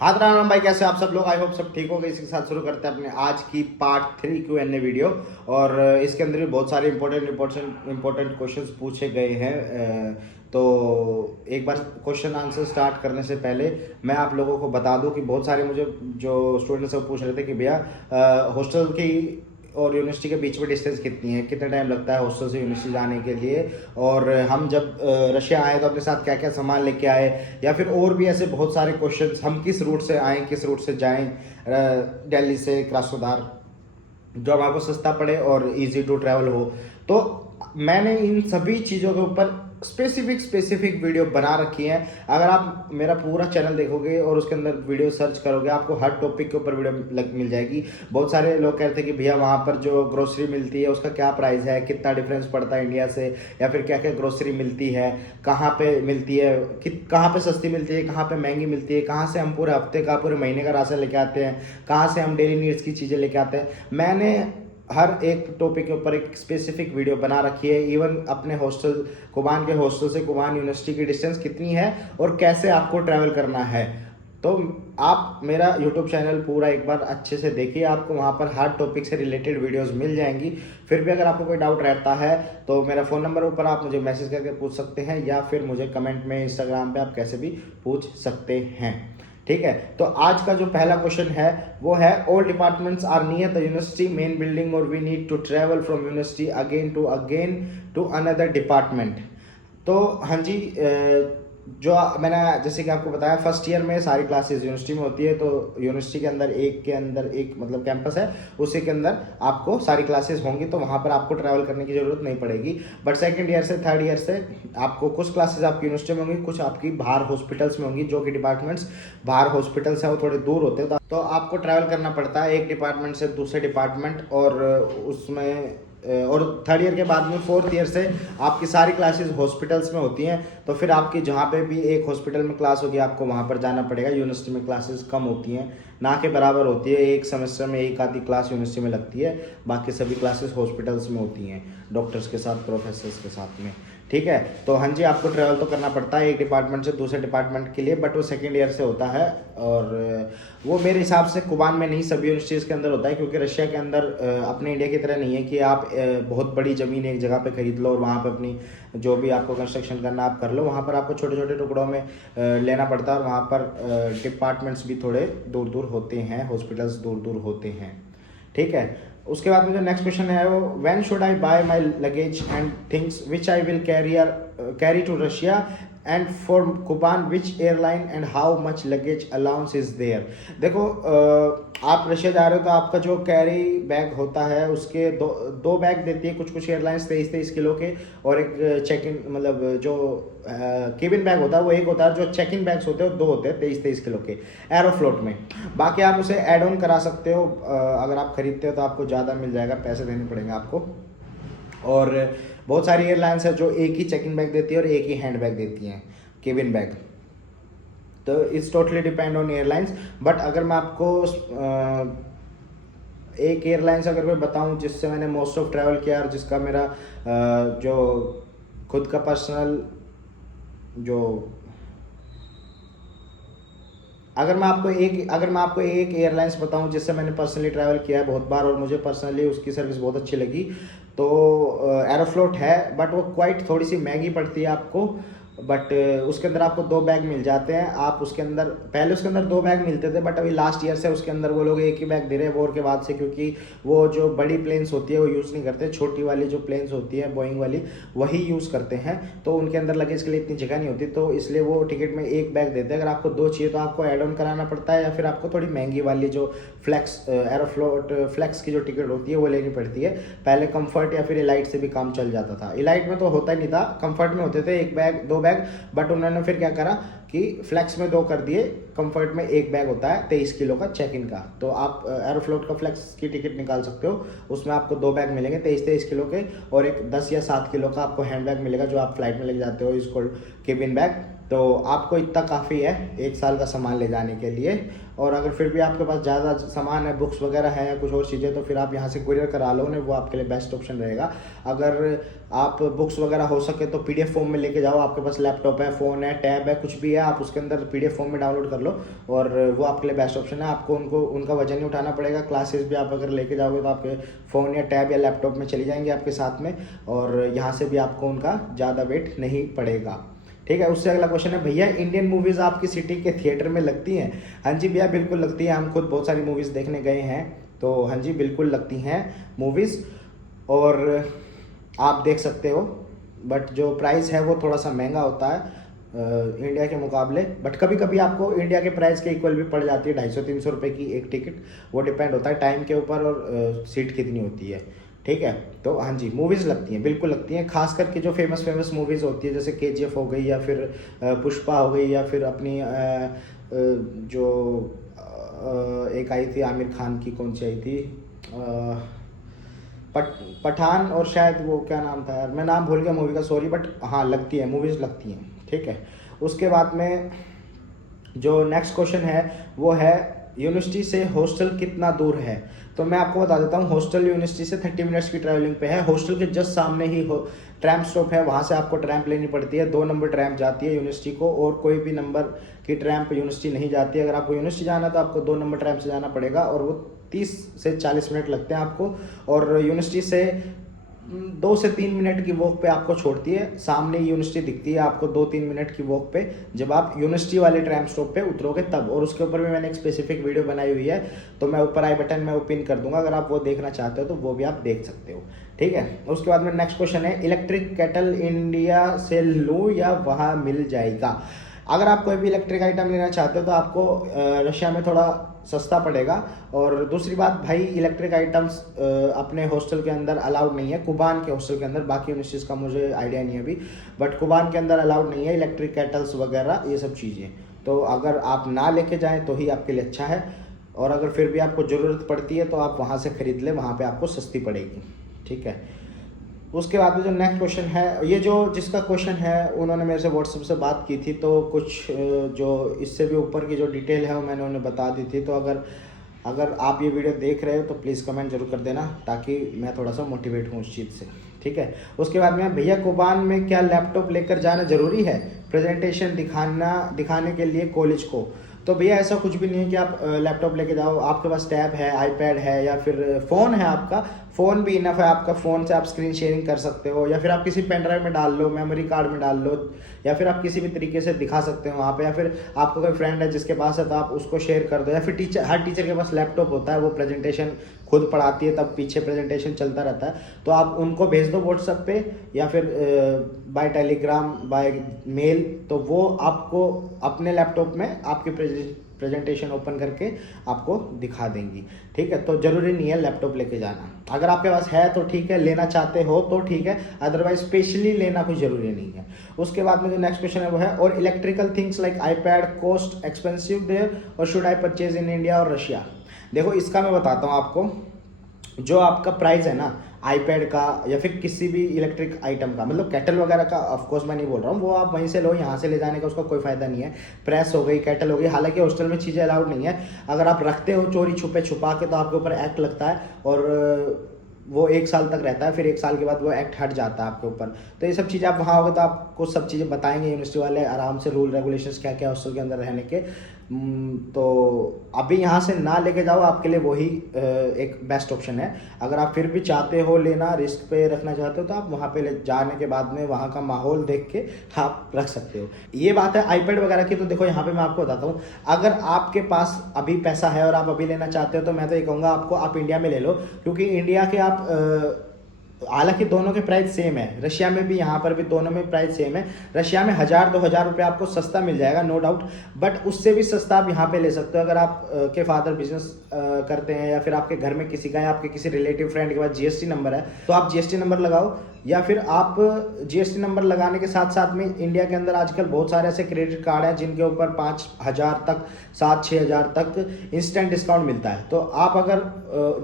हाँ राम राम भाई, कैसे आप सब लोग? आई होप सब ठीक हो गए। इसके साथ शुरू करते हैं अपने आज की पार्ट 3 Q&A वीडियो। और इसके अंदर भी बहुत सारे इंपॉर्टेंट क्वेश्चंस पूछे गए हैं। तो एक बार क्वेश्चन आंसर स्टार्ट करने से पहले मैं आप लोगों को बता दूं कि बहुत सारे मुझे जो स्टूडेंट्स सब पूछ रहे थे कि भैया हॉस्टल की और यूनिवर्सिटी के बीच में डिस्टेंस कितनी है, कितना टाइम लगता है हॉस्टल से यूनिवर्सिटी जाने के लिए, और हम जब रशिया आए तो अपने साथ क्या क्या सामान लेके आए, या फिर और भी ऐसे बहुत सारे क्वेश्चंस, हम किस रूट से आए किस रूट से जाएं, दिल्ली से क्रास्नोदार, जो हमारे को सस्ता पड़े और इजी टू ट्रैवल हो। तो मैंने इन सभी चीज़ों के ऊपर स्पेसिफिक वीडियो बना रखी है। अगर आप मेरा पूरा चैनल देखोगे और उसके अंदर वीडियो सर्च करोगे, आपको हर टॉपिक के ऊपर वीडियो मिल जाएगी। बहुत सारे लोग कहते हैं कि भैया वहाँ पर जो ग्रोसरी मिलती है उसका क्या प्राइस है, कितना डिफरेंस पड़ता है इंडिया से, या फिर क्या क्या ग्रोसरी मिलती है, कहाँ पे मिलती है, कहाँ पे सस्ती मिलती है, कहाँ पे महंगी मिलती है, कहाँ से हम पूरे हफ्ते का पूरे महीने का राशन लेके आते हैं, कहाँ से हम डेली नीड्स की चीज़ें लेके आते हैं। मैंने हर एक टॉपिक के ऊपर एक स्पेसिफिक वीडियो बना रखी है। इवन अपने हॉस्टल कुबान के हॉस्टल से कुबान यूनिवर्सिटी की डिस्टेंस कितनी है और कैसे आपको ट्रैवल करना है। तो आप मेरा यूट्यूब चैनल पूरा एक बार अच्छे से देखिए, आपको वहाँ पर हर टॉपिक से रिलेटेड वीडियोस मिल जाएंगी। फिर भी अगर आपको कोई डाउट रहता है तो मेरा फ़ोन नंबर ऊपर आप मुझे मैसेज करके पूछ सकते हैं, या फिर मुझे कमेंट में इंस्टाग्राम पे आप कैसे भी पूछ सकते हैं। ठीक है, तो आज का जो पहला क्वेश्चन है वो है, all departments are near the university main building और we need to travel from university again to another department. तो हाँ जी, जो मैंने जैसे कि आपको बताया, फर्स्ट ईयर में सारी क्लासेस यूनिवर्सिटी में होती है। तो यूनिवर्सिटी के अंदर एक मतलब कैंपस है, उसी के अंदर आपको सारी क्लासेस होंगी, तो वहाँ पर आपको ट्रैवल करने की ज़रूरत नहीं पड़ेगी। बट सेकंड ईयर से थर्ड ईयर से आपको कुछ क्लासेस आपकी यूनिवर्सिटी में होंगी, कुछ आपकी बाहर हॉस्पिटल्स में होंगी। जो कि डिपार्टमेंट्स बाहर हॉस्पिटल्स हैं वो थोड़े दूर होते हैं, तो आपको ट्रैवल करना पड़ता है एक डिपार्टमेंट से दूसरे डिपार्टमेंट। और उसमें और थर्ड ईयर के बाद में फोर्थ ईयर से आपकी सारी क्लासेस हॉस्पिटल्स में होती हैं। तो फिर आपकी जहाँ पे भी एक हॉस्पिटल में क्लास होगी आपको वहाँ पर जाना पड़ेगा। यूनिवर्सिटी में क्लासेस कम होती हैं, ना के बराबर होती है। एक सेमेस्टर में एक आधी क्लास यूनिवर्सिटी में लगती है, बाकी सभी क्लासेस हॉस्पिटल्स में होती हैं, डॉक्टर्स के साथ, प्रोफेसर्स के साथ में। ठीक है, तो हाँ जी, आपको ट्रैवल तो करना पड़ता है एक डिपार्टमेंट से दूसरे डिपार्टमेंट के लिए, बट वो सेकेंड ईयर से होता है। और वो मेरे हिसाब से कुबान में नहीं, सभी यूनिवर्सिटीज़ के अंदर होता है, क्योंकि रशिया के अंदर अपने इंडिया की तरह नहीं है कि आप बहुत बड़ी ज़मीन एक जगह पे खरीद लो और वहाँ पे अपनी जो भी आपको कंस्ट्रक्शन करना आप कर लो। वहाँ पर आपको छोटे छोटे टुकड़ों में लेना पड़ता है, और वहाँ पर डिपार्टमेंट्स भी थोड़े दूर दूर होते हैं, हॉस्पिटल्स दूर दूर होते हैं। ठीक है, उसके बाद में जो नेक्स्ट क्वेश्चन है वो, when should I buy my luggage and things which I will carry to Russia and for Kuban which airline and how much luggage allowance is there. देखो, आप रशिया जा रहे हो तो आपका जो कैरी बैग होता है उसके दो बैग देती है कुछ एयरलाइंस, 23 किलो के, और एक चेक इन मतलब जो केबिन बैग होता है वो एक होता है। जो चेक इन बैग्स होते हैं वो 2 होते हैं 23 किलो के एरोफ्लोट में। बाकी आप उसे एड ऑन करा सकते हो, अगर आप खरीदते हो तो आपको ज़्यादा मिल जाएगा, पैसे देने पड़ेंगे आपको। और बहुत सारी एयरलाइंस है जो एक ही चेक इन बैग देती है और एक ही हैंड बैग देती हैं, केबिन बैग। तो it's totally depend on airlines. But अगर मैं आपको एक एयरलाइंस अगर मैं बताऊं जिससे मैंने मोस्ट ऑफ ट्रैवल किया और जिसका मेरा जो खुद का पर्सनल जो, अगर मैं आपको एक एयरलाइंस बताऊं जिससे मैंने पर्सनली ट्रैवल किया है बहुत बार और मुझे पर्सनली उसकी सर्विस बहुत अच्छी लगी, तो एरोफ्लोट है। बट वो क्वाइट थोड़ी सी महंगी पड़ती है आपको, बट उसके अंदर आपको 2 बैग मिल जाते हैं। आप उसके अंदर पहले उसके अंदर 2 बैग मिलते थे, बट अभी लास्ट ईयर से उसके अंदर वो लोग एक ही बैग दे रहे हैं वॉर के बाद से, क्योंकि वो जो बड़ी प्लेन्स होती है वो यूज़ नहीं करते, छोटी वाली जो प्लेन्स होती है बोइंग वाली वही यूज़ करते हैं। तो उनके अंदर लगेज के लिए इतनी जगह नहीं होती, तो इसलिए वो टिकट में एक बैग देते हैं। अगर आपको 2 चाहिए तो आपको एड ऑन कराना पड़ता है, या फिर आपको थोड़ी महंगी वाली जो फ्लैक्स एरोफ्लोट फ्लैक्स की जो टिकट होती है वो लेनी पड़ती है। पहले कंफर्ट या फिर इलाइट से भी काम चल जाता था। इलाइट में तो होता ही नहीं था, कंफर्ट में होते थे 1 बैग 2 बैग, बट उन्होंने फिर क्या करा कि फ्लैक्स में 2 कर दिए, कंफर्ट में 1 बैग होता है 23 किलो का चेक इन का। तो आप एरोफ्लोट का फ्लैक्स की टिकट निकाल सकते हो, उसमें आपको 2 बैग मिलेंगे 23 किलो के, और एक 10 या 7 किलो का आपको हैंड बैग मिलेगा जो आप फ्लाइट में लेके जाते हो, इसको केबिन बैग। तो आपको इतना काफ़ी है 1 साल का सामान ले जाने के लिए। और अगर फिर भी आपके पास ज़्यादा सामान है, बुक्स वगैरह है या कुछ और चीज़ें, तो फिर आप यहाँ से कुरियर करा लो उन्हें, वो आपके लिए बेस्ट ऑप्शन रहेगा। अगर आप बुक्स वगैरह हो सके तो PDF फॉर्म में लेके जाओ, आपके पास लैपटॉप है, फ़ोन है, टैब है, कुछ भी है, आप उसके अंदर PDF फॉर्म में डाउनलोड कर लो और वो आपके लिए बेस्ट ऑप्शन है। आपको उनका वजन नहीं उठाना पड़ेगा। क्लासेस भी आप अगर लेके जाओगे तो आपके फ़ोन या टैब या लैपटॉप में चली जाएंगे आपके साथ में, और यहाँ से भी आपको उनका ज़्यादा वेट नहीं पड़ेगा। ठीक है। उससे अगला क्वेश्चन है, भैया इंडियन मूवीज़ आपकी सिटी के थिएटर में लगती हैं? हाँ जी भैया, बिल्कुल लगती है। हम खुद बहुत सारी मूवीज़ देखने गए हैं, तो हाँ जी बिल्कुल लगती हैं मूवीज़, और आप देख सकते हो। बट जो प्राइस है वो थोड़ा सा महंगा होता है इंडिया के मुकाबले, बट कभी कभी आपको इंडिया के प्राइस के इक्वल भी पड़ जाती है। 250-300 रुपये की एक टिकट, वो डिपेंड होता है टाइम के ऊपर और सीट कितनी होती है। ठीक है। तो हाँ जी मूवीज़ लगती हैं, बिल्कुल लगती हैं। खास करके जो फेमस मूवीज़ होती है, जैसे KGF हो गई, या फिर पुष्पा हो गई, या फिर अपनी जो एक आई थी आमिर खान की, कौन सी आई थी, पठान, और शायद वो क्या नाम था यार, मैं नाम भूल गया मूवी का, सॉरी। बट हाँ लगती है, मूवीज़ लगती हैं। ठीक है। उसके बाद में जो नेक्स्ट क्वेश्चन है वो है, यूनिवर्सिटी से हॉस्टल कितना दूर है? तो मैं आपको बता देता हूँ, हॉस्टल यूनिवर्सिटी से 30 मिनट्स की ट्रैवलिंग पे है। हॉस्टल के जस्ट सामने ही ट्रैम स्टॉप है, वहाँ से आपको ट्रैम लेनी पड़ती है। 2 नंबर ट्रैम जाती है यूनिवर्सिटी को, और कोई भी नंबर की ट्रैम पे यूनिवर्सिटी नहीं जाती है। अगर आपको यूनिवर्सिटी जाना है तो आपको 2 नंबर ट्रैम से जाना पड़ेगा, और वो 30 से 40 मिनट लगते हैं आपको। और यूनिवर्सिटी से 2 से 3 मिनट की वॉक पे आपको छोड़ती है, सामने यूनिवर्सिटी दिखती है आपको 2-3 मिनट की वॉक पे, जब आप यूनिवर्सिटी वाले ट्रैम स्टॉप पे उतरोगे तब। और उसके ऊपर भी मैंने एक स्पेसिफिक वीडियो बनाई हुई है, तो मैं ऊपर आई बटन में वो पिन कर दूंगा, अगर आप वो देखना चाहते हो तो वो भी आप देख सकते हो। ठीक है। उसके बाद में नेक्स्ट क्वेश्चन है, इलेक्ट्रिक केटल इंडिया से लूँ या वहाँ मिल जाएगा? अगर आप कोई भी इलेक्ट्रिक आइटम लेना चाहते हो तो आपको रशिया में थोड़ा सस्ता पड़ेगा। और दूसरी बात भाई, इलेक्ट्रिक आइटम्स अपने हॉस्टल के अंदर अलाउड नहीं है, कुबान के हॉस्टल के अंदर। बाकी यूनिवर्सिटीज़ का मुझे आइडिया नहीं है अभी, बट कुबान के अंदर अलाउड नहीं है इलेक्ट्रिक केटल्स वगैरह, ये सब चीज़ें। तो अगर आप ना लेके जाएँ तो ही आपके लिए अच्छा है, और अगर फिर भी आपको ज़रूरत पड़ती है तो आप वहाँ से ख़रीद लें, वहाँ पर आपको सस्ती पड़ेगी। ठीक है। उसके बाद में जो नेक्स्ट क्वेश्चन है, ये जो जिसका क्वेश्चन है उन्होंने मेरे से व्हाट्सएप से बात की थी, तो कुछ जो इससे भी ऊपर की जो डिटेल है वो मैंने उन्हें बता दी थी। तो अगर आप ये वीडियो देख रहे हो तो प्लीज़ कमेंट जरूर कर देना, ताकि मैं थोड़ा सा मोटिवेट हूँ उस चीज़ से। ठीक है। उसके बाद में, भैया कुबान में क्या लैपटॉप लेकर जाना ज़रूरी है प्रेजेंटेशन दिखाने के लिए कॉलेज को? तो भैया ऐसा कुछ भी नहीं है कि आप लैपटॉप लेके जाओ। आपके पास टैब है, आईपैड है, या फिर फ़ोन है, आपका फ़ोन भी इनफ है। आपका फ़ोन से आप स्क्रीन शेयरिंग कर सकते हो, या फिर आप किसी पेन ड्राइव में डाल लो, मेमोरी कार्ड में डाल लो, या फिर आप किसी भी तरीके से दिखा सकते हो वहाँ पे। या फिर आपको कोई फ्रेंड है जिसके पास है तो आप उसको शेयर कर दो, या फिर हर टीचर के पास लैपटॉप होता है, वो प्रेजेंटेशन खुद पढ़ाती है, तब पीछे प्रेजेंटेशन चलता रहता है, तो आप उनको भेज दो व्हाट्सएप पे, या फिर बाय टेलीग्राम, बाय मेल। तो वो आपको अपने लैपटॉप में आपकी प्रेजेंटेशन ओपन करके आपको दिखा देंगी। ठीक है। तो ज़रूरी नहीं है लैपटॉप लेके जाना, अगर आपके पास है तो ठीक है, लेना चाहते हो तो ठीक है, अदरवाइज स्पेशली लेना कोई ज़रूरी नहीं है। उसके बाद में जो नेक्स्ट क्वेश्चन है वो है, और electrical things like iPad cost expensive there, और should I purchase in India और रशिया? देखो इसका मैं बताता हूँ आपको, जो आपका प्राइस है ना आईपैड का, या फिर किसी भी इलेक्ट्रिक आइटम का, मतलब केटल वगैरह का ऑफ कोर्स मैं नहीं बोल रहा हूँ, वो आप वहीं से लो, यहाँ से ले जाने का उसका कोई फ़ायदा नहीं है। प्रेस हो गई, केटल हो गई, हालांकि हॉस्टल में चीज़ें अलाउड नहीं है, अगर आप रखते हो चोरी छुपे छुपा के तो आपके ऊपर एक्ट लगता है, और वो 1 साल तक रहता है, फिर 1 साल के बाद वो एक्ट हट जाता है आपके ऊपर। तो ये सब चीज़ें आप वहाँ होगे तो आपको सब चीज़ें बताएंगे यूनिवर्सिटी वाले आराम से, रूल रेगुलेशंस क्या क्या हॉस्टल के अंदर रहने के। तो अभी यहाँ से ना लेके जाओ, आपके लिए वही एक बेस्ट ऑप्शन है। अगर आप फिर भी चाहते हो लेना, रिस्क पे रखना चाहते हो, तो आप वहाँ पे ले जाने के बाद में वहाँ का माहौल देख के आप रख सकते हो। ये बात है आईपैड वगैरह की। तो देखो यहाँ पे मैं आपको बताता हूँ, अगर आपके पास अभी पैसा है और आप अभी लेना चाहते हो, तो मैं तो ये कहूँगा आपको, आप इंडिया में ले लो, क्योंकि इंडिया के आप हालांकि दोनों के प्राइस सेम है, रशिया में भी यहाँ पर भी दोनों में प्राइस सेम है। रशिया में 1000-2000 रुपये आपको सस्ता मिल जाएगा, नो डाउट, बट उससे भी सस्ता आप यहाँ पे ले सकते हो। अगर आप के फादर बिजनेस करते हैं, या फिर आपके घर में किसी का है, आपके किसी रिलेटिव फ्रेंड के पास GST नंबर है, तो आप GST नंबर लगाओ, या फिर आप GST नंबर लगाने के साथ साथ में इंडिया के अंदर आजकल बहुत सारे ऐसे क्रेडिट कार्ड हैं जिनके ऊपर 5000 तक, 7-6 हज़ार तक इंस्टेंट डिस्काउंट मिलता है। तो आप अगर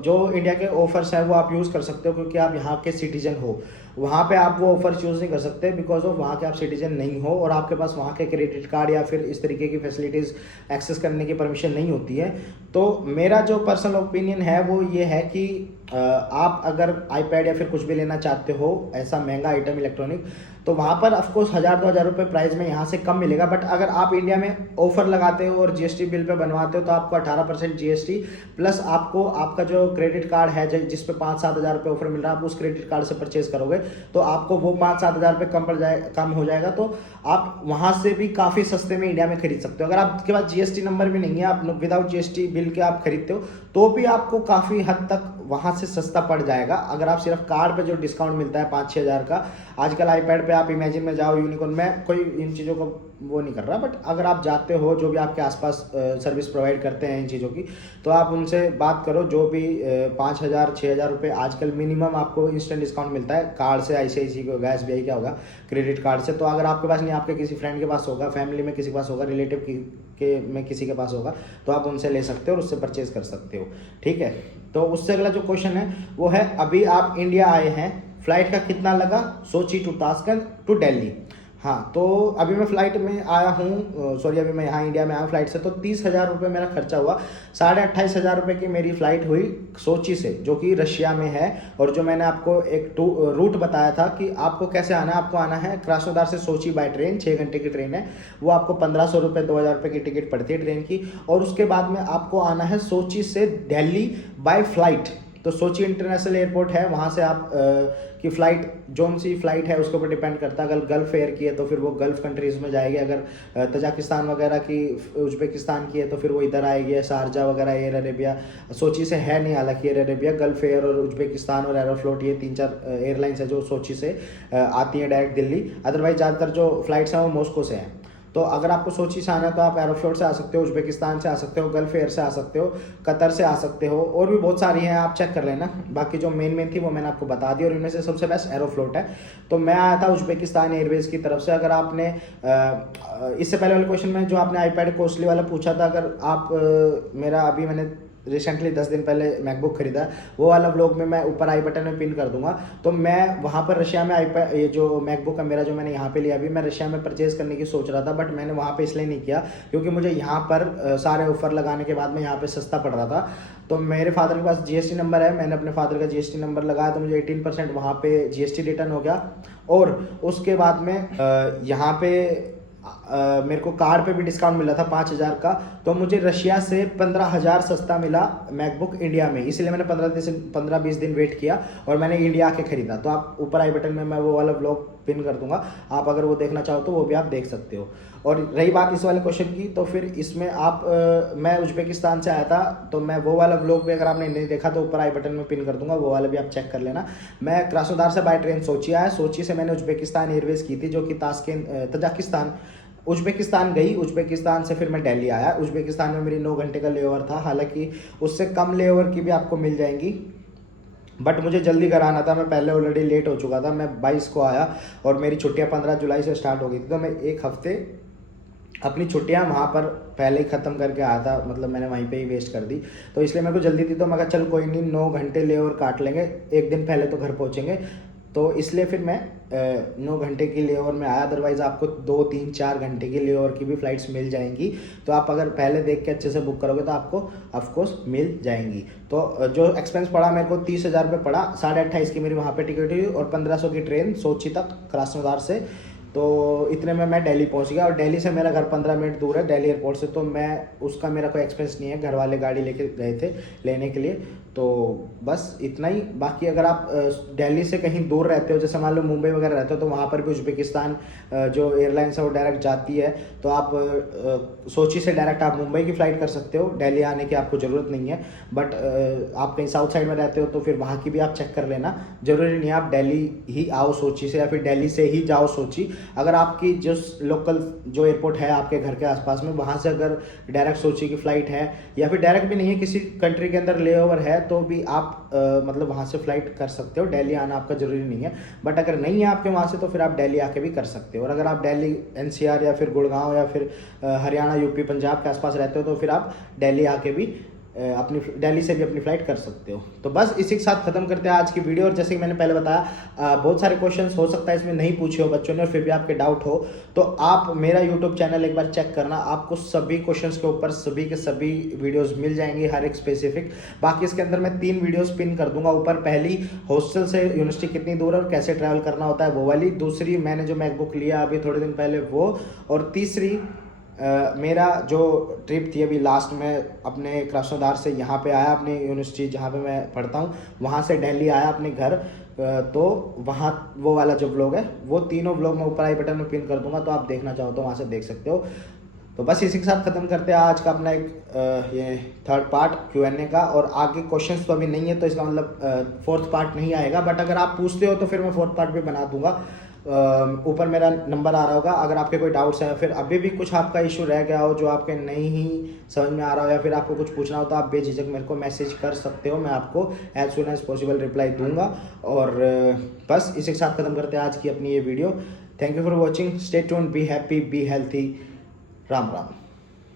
जो इंडिया के ऑफर्स हैं वो आप यूज़ कर सकते हो, क्योंकि आप यहाँ के सिटीजन हो। वहाँ पे आप वो ऑफर चूज़ नहीं कर सकते बिकॉज ऑफ वहाँ के आप सिटीजन नहीं हो और आपके पास वहाँ के क्रेडिट कार्ड या फिर इस तरीके की फैसिलिटीज़ एक्सेस करने की परमिशन नहीं होती है। तो मेरा जो पर्सनल ओपिनियन है वो ये है कि आप अगर आईपैड या फिर कुछ भी लेना चाहते हो ऐसा महंगा आइटम इलेक्ट्रॉनिक, तो वहाँ पर ऑफकोर्स 1000-2000 रुपये प्राइस में यहाँ से कम मिलेगा। बट अगर आप इंडिया में ऑफर लगाते हो और जीएसटी बिल पे बनवाते हो तो आपको 18% जीएसटी प्लस आपको आपका जो क्रेडिट कार्ड है जिस पे 5-7 हज़ार रुपये ऑफर मिल रहा है, आप उस क्रेडिट कार्ड से परचेज करोगे तो आपको वो 5-7 हज़ार रुपये कम हो जाएगा। तो आप वहाँ से भी काफ़ी सस्ते में इंडिया में खरीद सकते हो। अगर आपके पास जीएसटी नंबर भी नहीं है, आप विदाउट जीएसटी बिल के आप खरीदते हो तो भी आपको काफ़ी हद तक वहाँ से सस्ता पड़ जाएगा। अगर आप सिर्फ कार्ड पे जो डिस्काउंट मिलता है 5-6 हज़ार का, आजकल आईपैड पे आप इमेजिन में जाओ, यूनिकॉर्न में कोई इन चीज़ों को वो नहीं कर रहा, बट अगर आप जाते हो जो भी आपके आसपास सर्विस प्रोवाइड करते हैं इन चीज़ों की, तो आप उनसे बात करो। जो भी 5,000-6,000 रुपये आजकल मिनिमम आपको इंस्टेंट डिस्काउंट मिलता है कार्ड से, ICICI को होगा, SBI का होगा, क्रेडिट कार्ड से। तो अगर आपके पास नहीं, आपके किसी फ्रेंड के पास होगा, फैमिली में किसी के पास होगा, रिलेटिव में किसी के पास होगा, तो आप उनसे ले सकते हो और उससे परचेज कर सकते हो। ठीक है, तो उससे अगला जो क्वेश्चन है वो है, अभी आप इंडिया आए हैं, फ्लाइट का कितना लगा सोची टू ताशकंद टू दिल्ली? हाँ, तो अभी मैं फ़्लाइट में आया हूँ, सॉरी अभी मैं यहाँ इंडिया में आया फ़्लाइट से, तो 30,000 रुपये मेरा खर्चा हुआ। 28,500 रुपये की मेरी फ़्लाइट हुई सोची से, जो कि रशिया में है। और जो मैंने आपको एक रूट बताया था कि आपको कैसे आना है, आपको आना है क्रास्नोदार से सोची बाय ट्रेन, 6 घंटे की ट्रेन है। वो आपको 1,500 रुपये 2,000 रुपये की टिकट पड़ती है ट्रेन की। और उसके बाद में आपको आना है सोची से दिल्ली बाय फ्लाइट। तो सोची इंटरनेशनल एयरपोर्ट है, वहाँ से आप की फ़्लाइट, जोन सी फ्लाइट है उसके ऊपर डिपेंड करता है। अगर गल्फ़ एयर की है तो फिर वो गल्फ़ कंट्रीज़ में जाएगी, अगर तजाकिस्तान वगैरह की, उज़्बेकिस्तान की है तो फिर वो इधर आएगी, शारजा वगैरह, एयर अरेबिया। सोची से है नहीं हालांकि एयर अरेबिया, गल्फ़ एयर और उज़्बेकिस्तान और एरोफ्लोट, ये 3-4 एयरलाइंस है जो सोची से आती हैं डायरेक्ट दिल्ली। अदरवाइज ज़्यादातर जो फ्लाइट्स हैं वो मॉस्को से हैं। तो अगर आपको सोची से आना है तो आप एरोफ्लोट से आ सकते हो, उज़्बेकिस्तान से आ सकते हो, गल्फ़ एयर से आ सकते हो, कतर से आ सकते हो, और भी बहुत सारी हैं, आप चेक कर लेना। बाकी जो मेन थी वो मैंने आपको बता दी, और इनमें से सबसे बेस्ट एरोफ्लोट है। तो मैं आया था उज़्बेकिस्तान एयरवेज़ की तरफ से। अगर आपने इससे पहले वाले क्वेश्चन में जो आपने आईपैड कॉस्टली वाला पूछा था, अगर आप मेरा अभी मैंने रिसेंटली 10 दिन पहले मैकबुक खरीदा, वो वाला व्लॉग में मैं ऊपर आई बटन में पिन कर दूंगा। तो मैं वहाँ पर रशिया में ये जो मैकबुक है मेरा, जो मैंने यहाँ पे लिया, अभी मैं रशिया में परचेज करने की सोच रहा था, बट मैंने वहाँ पे इसलिए नहीं किया क्योंकि मुझे यहाँ पर सारे ऑफर लगाने के बाद में यहाँ पे सस्ता पड़ रहा था। तो मेरे फादर के पास जीएसटी नंबर है, मैंने अपने फादर का जीएसटी नंबर लगाया, तो मुझे 18% वहाँ पे जीएसटी रिटर्न हो गया। और उसके बाद में यहाँ पे मेरे को कार्ड पे भी डिस्काउंट मिला था 5,000 का। तो मुझे रशिया से 15,000 सस्ता मिला मैकबुक इंडिया में, इसलिए मैंने 15-20 दिन वेट किया और मैंने इंडिया आके खरीदा। तो आप ऊपर आई बटन में मैं वो वाला ब्लॉग पिन कर दूंगा, आप अगर वो देखना चाहो तो वो भी आप देख सकते हो। और रही बात इस वाले क्वेश्चन की, तो फिर इसमें आप मैं उज़्बेकिस्तान से आया था, तो मैं वो वाला व्लॉग भी अगर आपने नहीं देखा तो ऊपर आई बटन में पिन कर दूंगा, वो वाला भी आप चेक कर लेना। मैं क्रास्नोदार से बाय ट्रेन सोची आया, सोची से मैंने उज़्बेकिस्तान एयरवेज़ की थी, जो कि तजाकिस्तान, उज़्बेकिस्तान गई, उज़्बेकिस्तान से फिर मैं दिल्ली आया। उज़्बेकिस्तान में मेरी 9 घंटे का लेओवर था, हालांकि उससे कम लेओवर की भी आपको मिल जाएंगी, बट मुझे जल्दी घर आना था, मैं पहले ऑलरेडी लेट हो चुका था। मैं 22 को आया और मेरी छुट्टियां 15 जुलाई से स्टार्ट हो गई थी, तो मैं 1 हफ्ते अपनी छुट्टियां वहाँ पर पहले ही ख़त्म करके आया था, मतलब मैंने वहीं पे ही वेस्ट कर दी। तो इसलिए मेरे को जल्दी थी, तो मैं कहा चल कोई नहीं, 9 घंटे लेओवर काट लेंगे, 1 दिन पहले तो घर पहुँचेंगे। तो इसलिए फिर मैं 9 घंटे की लेओवर में आया। अदरवाइज़ आपको 2-3-4 घंटे की लेओवर की भी फ़्लाइट्स मिल जाएंगी, तो आप अगर पहले देख के अच्छे से बुक करोगे तो आपको ऑफकोर्स मिल जाएंगी। तो जो एक्सपेंस पड़ा मेरे को 30,000 रुपये पड़ा, 28,500 की मेरी वहाँ पे टिकट हुई और 1,500 की ट्रेन सोची तक क्रास्नोदार से। तो इतने में मैं दिल्ली पहुंच गया, और दिल्ली से मेरा घर 15 मिनट दूर है दिल्ली एयरपोर्ट से, तो मैं उसका मेरा कोई एक्सपेंस नहीं है, घर वाले गाड़ी लेके गए थे लेने के लिए। तो बस इतना ही। बाकी अगर आप दिल्ली से कहीं दूर रहते हो, जैसे मान लो मुंबई वगैरह रहते हो, तो वहाँ पर भी उज़्बेकिस्तान जो एयरलाइंस है वो डायरेक्ट जाती है, तो आप सोची से डायरेक्ट आप मुंबई की फ़्लाइट कर सकते हो, दिल्ली आने की आपको ज़रूरत नहीं है। बट आप कहीं साउथ साइड में रहते हो तो फिर वहाँ की भी आप चेक कर लेना, ज़रूरी नहीं है आप दिल्ली ही आओ सोची से, या फिर दिल्ली से ही जाओ सोची। अगर आपकी जो लोकल जो एयरपोर्ट है आपके घर के आसपास में, वहाँ से अगर डायरेक्ट सोची की फ़्लाइट है, या फिर डायरेक्ट भी नहीं है, किसी कंट्री के अंदर लेओवर है, तो भी आप मतलब वहाँ से फ़्लाइट कर सकते हो, दिल्ली आना आपका ज़रूरी नहीं है। बट अगर नहीं है आपके वहाँ से, तो फिर आप दिल्ली आके भी कर सकते हो। और अगर आप दिल्ली NCR या फिर गुड़गांव या फिर हरियाणा, UP, पंजाब के आसपास रहते हो, तो फिर आप दिल्ली आके भी अपनी दिल्ली से भी अपनी फ़्लाइट कर सकते हो। तो बस इसी के साथ ख़त्म करते हैं आज की वीडियो। और जैसे कि मैंने पहले बताया बहुत सारे क्वेश्चंस हो सकता है इसमें नहीं पूछे हो बच्चों ने और फिर भी आपके डाउट हो, तो आप मेरा यूट्यूब चैनल एक बार चेक करना, आपको सभी क्वेश्चंस के ऊपर सभी के सभी वीडियोस मिल जाएंगी, हर एक स्पेसिफिक। बाकी इसके अंदर मैं 3 वीडियोस पिन कर दूंगा ऊपर। पहली, हॉस्टल से यूनिवर्सिटी कितनी दूर है और कैसे ट्रैवल करना होता है, वो वाली। दूसरी, मैंने जो मैकबुक लिया अभी थोड़े दिन पहले, वो। और तीसरी, मेरा जो ट्रिप थी अभी लास्ट में अपने कृष्णोधार से यहाँ पे आया, अपनी यूनिवर्सिटी जहाँ पे मैं पढ़ता हूँ वहाँ से दिल्ली आया अपने घर, तो वहाँ वो वाला जो व्लॉग है, वो तीनों व्लॉग मैं ऊपर आई बटन में पिन कर दूंगा, तो आप देखना चाहो तो वहाँ से देख सकते हो। तो बस इसी के साथ ख़त्म करते हैं आज का अपना एक ये 3rd पार्ट Q&A का। और आगे क्वेश्चंस तो अभी नहीं है, तो इसका मतलब 4th पार्ट नहीं आएगा, बट अगर आप पूछते हो तो फिर मैं 4th पार्ट भी बना दूंगा। ऊपर मेरा नंबर आ रहा होगा, अगर आपके कोई डाउट्स हैं, फिर अभी भी कुछ आपका इशू रह गया हो जो आपके नहीं ही समझ में आ रहा हो, या फिर आपको कुछ पूछना हो, तो आप बेझिझक मेरे को मैसेज कर सकते हो, मैं आपको as soon as possible reply दूंगा। और बस इसी के साथ ख़त्म करते हैं आज की अपनी ये video. Thank you for watching, stay tuned, be happy, be healthy, Ram Ram.